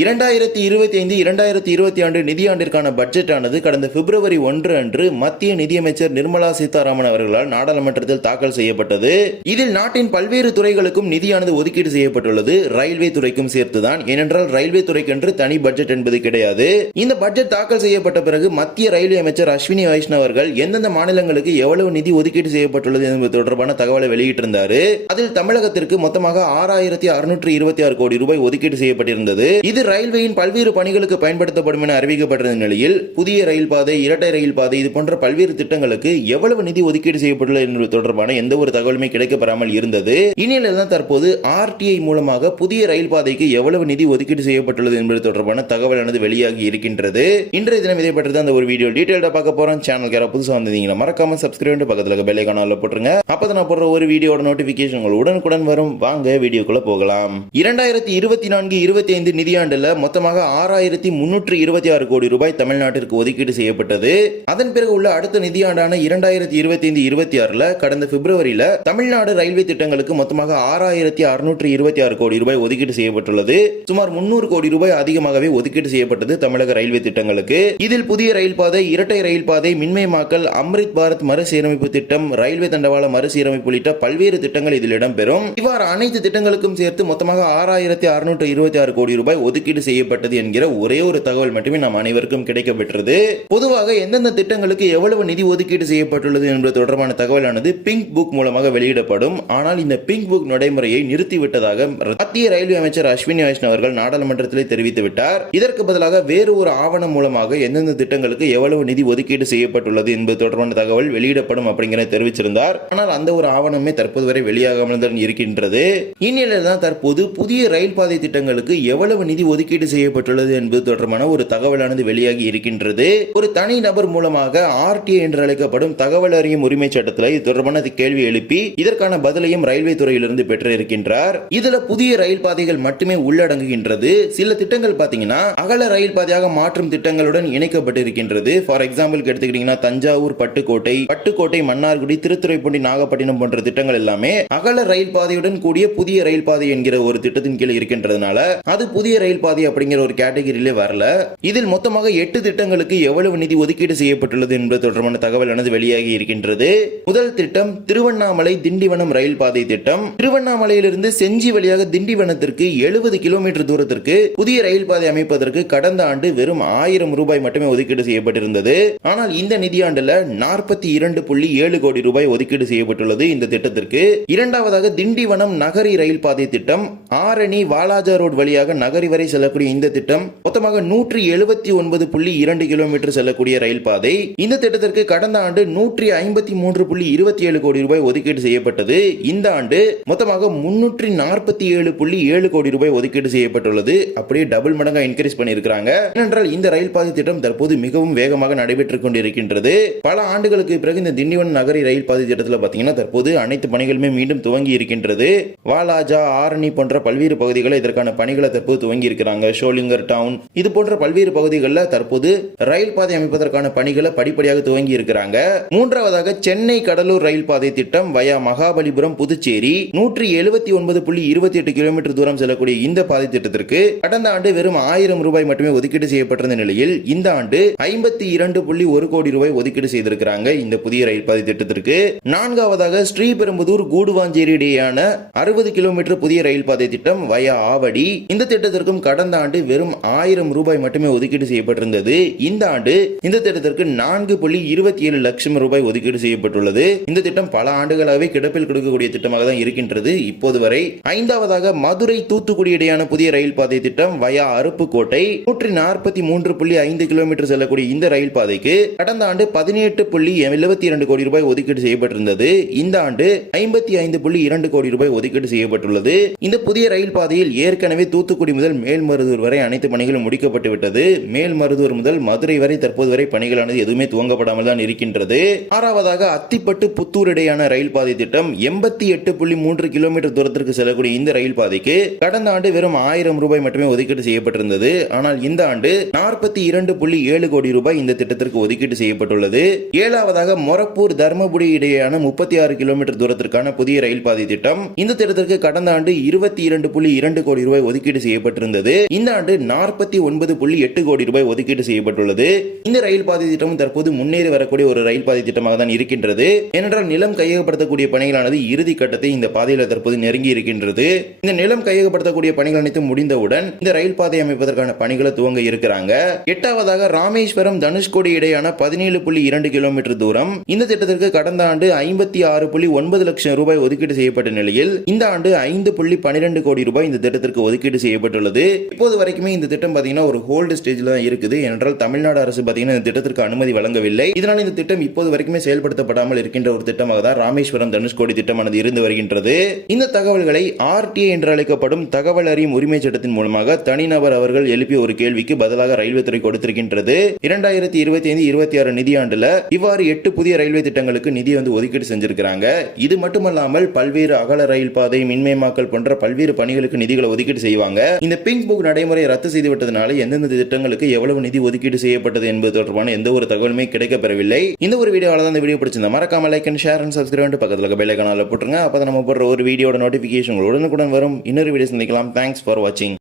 2025-2026 நிதியாண்டிற்கான பட்ஜெட் ஆனது கடந்த பிப்ரவரி 1 அன்று மத்திய நிதியமைச்சர் நிர்மலா சீதாராமன் அவர்களால் நாடாளுமன்றத்தில் தாக்கல் செய்யப்பட்டது. இதில் நாட்டின் பல்வேறு துறைகளுக்கும் நிதியானது ஒதுக்கீடு செய்யப்பட்டுள்ளது. ரயில்வே துறைக்கும் சேர்த்துதான். ஏனென்றால் ரயில்வே துறைக்கென்று தனி பட்ஜெட் என்பது கிடையாது. இந்த பட்ஜெட் தாக்கல் செய்யப்பட்ட பிறகு மத்திய ரயில்வே அமைச்சர் அஸ்வினி வைஷ்ணவ் அவர்கள் எந்தெந்த மாநிலங்களுக்கு எவ்வளவு நிதி ஒதுக்கீடு செய்யப்பட்டுள்ளது என்பது தொடர்பான தகவலை வெளியிட்டிருந்தார். அதில் தமிழகத்திற்கு மொத்தமாக 6626 கோடி ரூபாய் ஒதுக்கீடு செய்யப்பட்டிருந்தது. இது ரயில்வேயின் பல்வேறு பணிகளுக்கு பயன்படுத்தப்படும் என அறிவிக்கப்பட்டிருந்த நிலையில் புதிய ரயில் பாதை, இரட்டை ரயில் பாதை இது போன்ற பல்வேறு திட்டங்களுக்கு எவ்வளவு நிதி ஒதுக்கீடு செய்யப்பட்டுள்ளது என்பது தொடர்பான எந்த ஒரு தகவலுமே கிடைக்கப்பெறாமல் இருந்தது. இந்நிலையில் தான் தற்போது RTI மூலமாக புதிய ரயில் பாதைக்கு எவ்வளவு நிதி ஒதுக்கீடு செய்யப்பட்டுள்ளது என்பது தொடர்பான தகவலானது வெளியாகி இருக்கின்றது. இன்றைய தினம் இதை பற்றி தான் அந்த ஒரு வீடியோ டீடைலா பார்க்க போறோம். சேனலுக்கு யாராவது புதுசா வந்தீங்கன்னா மறக்காம சப்ஸ்கிரைப் பண்ணி பக்கத்துல இருக்க பெல் ஐகானை போட்டுருங்க. அப்பதான் நான் போடுற ஒரு வீடியோட நோட்டிபிகேஷன் உங்களுக்கு உடனுக்குடன் வரும். வாங்க வீடியோக்குள்ள போகலாம். 2024-25 நிதியாண்டுல மொத்தமாக 6326 கோடி ரூபாய் தமிழ்நாட்டிற்கு ஒதுக்கீடு செய்யப்பட்டது. அதன் பிறகு உள்ள அடுத்த நிதியாண்டான 2025-26 கடந்த பிப்ரவரியில தமிழ்நாடு ரயில்வே திட்டங்களுக்கு மொத்தமாக 6626 கோடி ரூபாய் ஒதுக்கீடு செய்யப்பட்டுள்ளது. சுமார் 300 கோடி ரூபாய் அதிகமாகவே ஒதுக்கீடு செய்யப்பட்டது தமிழக ரயில்வே திட்டங்களுக்கு. இதில் புதிய ரயில் பாதை, இரட்டை ரயில் பாதை, மின்மயமாக்கல், அம்ரித் பாரத் மறுசீரமைப்பு திட்டம், ரயில்வே தண்டவாள மறுசீரமைப்பு உள்ளிட்ட பல்வேறு திட்டங்கள் இதில் இடம்பெறும். இவ்வாறு அனைத்து திட்டங்களுக்கும் சேர்த்து மொத்தமாக 6626 கோடி ரூபாய் ஒதுக்கீடு செய்யப்பட்டது என்கிற ஒரே ஒரு தகவல் மட்டுமே நாம் அனைவருக்கும் கிடைக்கப்பெற்றது. பொதுவாக எந்தெந்த திட்டங்களுக்கு எவ்வளவு நிதி ஒதுக்கீடு செய்யப்பட்டுள்ளது என்பது தொடர்பான தகவலானது பிங்க் புக் மூலமாக வெளியிடப்படும். ஆனால் இந்த பிங்க் புக் நடைமுறையை நிறுத்திவிட்டதாக மத்திய ரயில்வே அமைச்சர் அஸ்வினி வைஷ்ணவ் அவர்கள் நாடாளுமன்றத்திலே தெரிவித்து விட்டார். இதற்கு பதிலாக வேறு ஒரு ஆவணம் மூலமாக எந்தெந்த திட்டங்களுக்கு எவ்வளவு நிதி ஒதுக்கீடு செய்யப்பட்டுள்ளது என்பது தொடர்பான தகவல் வெளியிடப்படும் அப்படிங்கிறத தெரிவிச்சிருந்தார். ஆனால் அந்த ஒரு ஆவணமே தற்போது வரை வெளியாகாமல் தான் இருக்கின்றது. இந்நிலையில் தான் தற்போது புதிய ரயில் பாதை திட்டங்களுக்கு எவ்வளவு நிதி ஒதுக்கீடு செய்யப்பட்டுள்ளது என்பது தொடர்பான ஒரு தகவலானது வெளியாகி இருக்கின்றது. ஒரு தனி நபர் மூலமாக RTI என்று அழைக்கப்படும் தகவல் அறியும் உரிமை சட்டத்தில் இது தொடர்பான கேள்வி எழுப்பி இதற்கான பதிலையும் ரயில்வே துறையிலிருந்து பெற்று இருக்கின்றார். இதுல புதிய ரயில் பாதைகள் மட்டுமே உள்ளடங்குகின்றது. சில திட்டங்கள் பாத்தீங்கன்னா அகல ரயில் பாதையாக மாற்றும் திட்டங்களுடன் இணைக்கப்பட்டிருக்கின்றது. ஃபார் எக்ஸாம்பிள் எடுத்துக்கிட்டீங்கன்னா தஞ்சாவூர் பட்டுக்கோட்டை, மன்னார்குடி, திருத்துறைப்பூண்டி, நாகப்பட்டினம் போன்ற திட்டங்கள் எல்லாமே அகல ரயில் பாதையுடன் கூடிய புதிய ரயில் பாதை என்கிற ஒரு திட்டத்தின் கீழ் இருக்கின்றதுனால அது புதிய ரயில் பாதை அப்படிங்கிற ஒரு கேட்டகரியிலே வரல. இதில் மொத்தமாக 8 திட்டங்களுக்கு எவ்வளவு நிதி ஒதுக்கீடு செய்யப்பட்டுள்ளது என்பது தொடர்பான தகவலானது வெளியாகி இருக்கின்றது. முதல் திட்டம் திருவண்ணாமலை திண்டிவனம் ரயில் பாதை திட்டம். திருவண்ணாமலையிலிருந்து செஞ்சி வழியாக திண்டிவனத்திற்கு 70 கிலோமீட்டர் தூரத்திற்கு புதிய ரயில் பாதை அமைப்பதற்கு கடந்த ஆண்டு வெறும் 1000 ரூபாய் மட்டுமே ஒதுக்கீடு செய்யப்பட்டிருந்தது. ஆனால் இந்த நிதியாண்டுல 42.7 கோடி ரூபாய் ஒதுக்கீடு செய்யப்பட்டுள்ளது இந்த திட்டத்திற்கு. இரண்டாவதாக திண்டிவனம் நகரி ரயில் பாதை திட்டம். ஆரணி வாலாஜா ரோடு வழியாக நகரி வரை செல்லக்கூடிய இந்த திட்டம் மொத்தமாக 179.2 கிலோமீட்டர் செல்லக்கூடிய ரயில் பாதை. இந்த திட்டத்திற்கு கடந்த ஆண்டு 153.27 கோடி ரூபாய் ஒதுக்கீடு செய்யப்பட்டது. இந்த ஆண்டு மொத்தமாக 347.7 கோடி ரூபாய் ஒதுக்கீடு செய்யப்பட்டுள்ளது. அப்படியே டபுள் மடங்கா இன்கிரீஸ் பண்ணியிருக்கிறாங்க. ஏனென்றால் இந்த ரயில் பாதை திட்டம் தற்போது மிகவும் வேகமாக நடைபெற்றுக் கொண்டிருக்கின்றது. பல ஆண்டுகளுக்கு பிறகு இந்த திண்டிவனம் நகரி ரயில் பாதை திட்டத்தில் பார்த்தீங்கன்னா தற்போது அனைத்து பணிகளுமே மீண்டும் துவங்கி இருக்கின்றது. வாலாஜா, ஆரணி போன்ற பல்வேறு பகுதிகளில் இதற்கான பணிகளை தற்போது துவங்கி இருக்கிறாங்க. ஷோலிங்கர் டவுன் இது போன்ற பல்வேறு பகுதிகளில் தற்போது ரயில் பாதை அமைப்பதற்கான பணிகளை படிப்படியாக துவங்கி இருக்கிறாங்க. மூன்றாவதாக சென்னை கடலூர் ரயில் பாதை திட்டம் வயா மகாபலிபுரம் புதுச்சேரி 179.28 கிலோமீட்டர் தூரம் செல்லக்கூடிய இந்த பாதை திட்டத்திற்கு கடந்த ஆண்டு வெறும் 1000 ரூபாய் மட்டுமே ஒதுக்கீடு செய்யப்பட்டிருந்த நிலையில் இந்த ஆண்டு 52.1 கோடி ரூபாய் ஒதுக்கீடு செய்திருக்கிறாங்க இந்த புதிய ரயில் பாதை திட்டத்திற்கு. நான்காவதாக ஸ்ரீபெரும்புதூர் கூடுவாஞ்சேரி இடையேயான 60 கிலோமீட்டர் புதிய ரயில் பாதை திட்டம் வயா ஆவடி. இந்த திட்டத்திற்கும் கடந்த ஆண்டு வெறும் 1000 ரூபாய் மட்டுமே ஒதுக்கீடு செய்யப்பட்டிருந்தது. இந்த ஆண்டு இந்த திட்டத்திற்கு 4.27 லட்சம் ரூபாய் ஒதுக்கீடு செய்யப்பட்டுள்ளது. இந்த திட்டம் பல ஆண்டுகளாகவே கிடப்பில் கொடுக்கக்கூடிய திட்டமாக தான் இருக்கின்றது இப்போது வரை. ஐந்தாவதாக மதுரை தூத்துக்குடி இடையான புதிய ரயில் பாதை திட்டம் வயா அருப்புக்கோட்டை 143.5 கிலோமீட்டர் செல்லக்கூடிய இந்த ரயில் பாதைக்கு கடந்த ஆண்டு 18.72 கோடி ரூபாய் ஒதுக்கீடு செய்யப்பட்டிருந்தது. இந்த ஆண்டு 55.2 கோடி ரூபாய் ஒதுக்கீடு செய்யப்பட்டுள்ளது. இந்த புதிய ரயில் பாதையில் ஏற்கனவே தூத்துக்குடி முதல் மேல்மருதூர் வரை அனைத்து பணிகளும் முடிக்கப்பட்டு விட்டது. மேல்மருதூர் முதல் மதுரை வரை தற்போது வரை பணிகளானது எதுவுமே துவங்கப்படாமல் தான் இருக்கின்றது. ஆறாவதாக அத்திப்பட்டு புத்தூர் இடையான ரயில் பாதை திட்டம் 88.3 கிலோமீட்டர் தூரத்திற்கு செல்லக்கூடிய இந்த ரயில் பாதைக்கு கடந்த ஆண்டு வெறும் 1000 ரூபாய் மட்டுமே ஒதுக்கீடு செய்யப்பட்டிருந்தது. ஆனால் இந்த ஆண்டு 42.7 கோடி ரூபாய் இந்த திட்டத்திற்கு ஒதுக்கீடு செய்யப்பட்டுள்ளது. ஏழாவதாக மொரப்பூர் தர்மபுரி இடையேயான 36 கிலோமீட்டர் தூரத்திற்கான புதிய ரயில் பாதை திட்டம். இந்த திட்டத்திற்கு கடந்த ஆண்டு 22.2 கோடி ரூபாய் ஒதுக்கீடு செய்யப்பட்டிருந்தது. செய்யப்பட்டது. இந்த ஆண்டு 49.8 கோடி ரூபாய் ஒதுக்கீடு செய்யப்பட்டுள்ளது. இந்த ரயில் பாதை திட்டம் தற்போது முன்னேறி வரக்கூடிய ஒரு ரயில் பாதை திட்டமாக தான் இருக்கின்றது. ஏனென்றால் நிலம் கையகப்படுத்தக்கூடிய பணிகளானது இறுதி கட்டத்தை இந்த பாதையில் தற்போது நெருங்கி இருக்கின்றது. இந்த நிலம் கையகப்படுத்தக்கூடிய பணிகள் அனைத்தும் முடிந்தவுடன் இந்த ரயில் பாதை அமைப்பதற்கான பணிகளை துவங்க இருக்கிறாங்க. எட்டாவதாக ராமேஸ்வரம் தனுஷ்கோடி இடையான 17.2 கிலோமீட்டர் தூரம். இந்த திட்டத்திற்கு கடந்த ஆண்டு 56.9 லட்சம் ரூபாய் ஒதுக்கீடு செய்யப்பட்ட நிலையில் இந்த ஆண்டு 5.12 கோடி ரூபாய் இந்த திட்டத்திற்கு ஒதுக்கீடு செய்யப்பட்டுள்ளது. இப்போது வரைக்குமே இந்த திட்டம் பாத்தீங்கன்னா ஒரு ஹோல்டு ஸ்டேஜ்ல தான் இருக்குது. ஏனென்றால் தமிழ்நாடு அரசு பாத்தீங்கன்னா இந்த திட்டத்திற்கு அனுமதி வழங்கவில்லை. இதனால் இந்த திட்டம் இப்போது வரைக்குமே செயல்படுத்தப்படாமல் இருக்கின்ற ஒரு திட்டமாக தான் ராமேஸ்வரம் தனுஷ்கோடி திட்டமானது இருந்து வருகின்றது. இந்த தகவல்களை RTA என்று அழைக்கப்படும் தகவல் அறியும் உரிமை சட்டத்தின் மூலமாக தனிநபர் அவர்கள் எழுப்பிய ஒரு கேள்விக்கு பதிலாக ரயில்வே துறை கொடுத்திருக்கின்றது. 2025-26 நிதியாண்டுல இவ்வாறு 8 புதிய ரயில்வே திட்டங்களுக்கு நிதி ஒதுக்கீடு செஞ்சிருக்காங்க. இது மட்டுமல்லாமல் பல்வேறு அகல ரயில் பாதை, மின்மயமாக்கல் போன்ற பல்வேறு பணிகளுக்கு நிதிகளை ஒதுக்கீடு செய்வாங்க. இந்த பிங்க் புக் நடைமுறை ரத்து செய்துவிட்டதனால எந்தெந்த திட்டங்களுக்கு எவ்வளவு நிதி ஒதுக்கீடு செய்யப்பட்டது என்பது தொடர்பான எந்த ஒரு தகவலுமே கிடைக்கப்பெறவில்லை. இந்த ஒரு வீடியோவால தான் இந்த வீடியோ பிடிச்சிருந்தா மறக்காம like and share and subscribe பக்கத்துல பெல் ஐகானை போட்டுருங்க. அப்பதான் நம்ம போடுற ஒரு வீடியோட நோட்டிபிகேஷன் உடனுக்குடன் வரும். இன்னொரு வீடியோ சந்திக்கலாம். தேங்க்ஸ் ஃபார் வாட்சிங்.